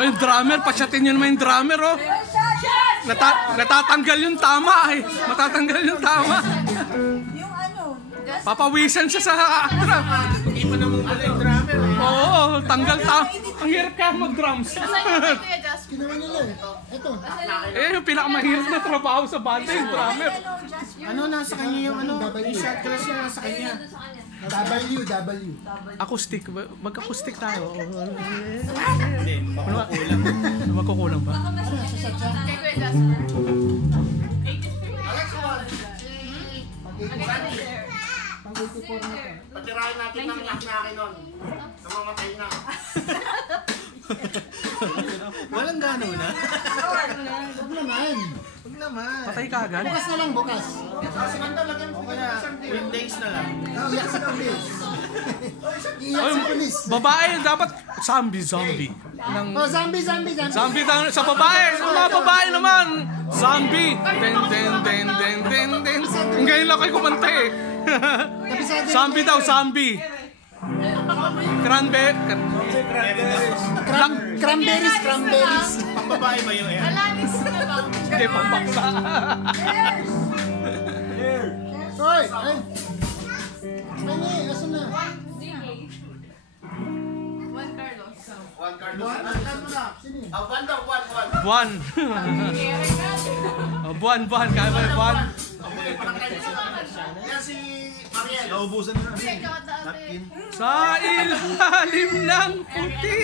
Oh, yung drummer, pasyatin nyo naman yung drummer, oh. Natatanggal yung tama, eh. Matatanggal yung tama. Yung ano? Papawisan siya sa drum. Hindi pa naman pala yung drummer. Oo, tanggal tama. Ang hirap kaya mag-drums. Ginawa nila eh. Ito. Eh, yung pinakamahirap na trabaho sa banda yung drummer. Ano, nasa kanya yung ano? Yung shot glass niya nasa kanya. W. Acoustic. Mag-acoustic tayo. Hindi, makukulang. Magkukulang ba? Patirahin natin ng knock-knockin nun. Namamatay na. Walang gano na. Huwag naman. Huwag naman. Patay ka agad? Bukas na lang, bukas. O kaya, weekdays na lang. Iyak sa pulis. Iyak sa pulis. Babae, dapat zombie. Oh, zombie. Zombie sa babae. Sa mga babae naman. Zombie. Den. Ngayon lang kayo kumanta eh. Zombie daw, zombie. Cranberries. Pambabae ba yun eh? Alanis na lang. Hindi, pambaksa. Hoy! Ay! Ano eh? Asan na? Juan Carlos. Juan Carlos. One daw, one. Buwan. Buwan. Kaya ba yung buwan? Yan si Mariel. Naubusan na. Ikaw dati. Sa ilalim ng puti.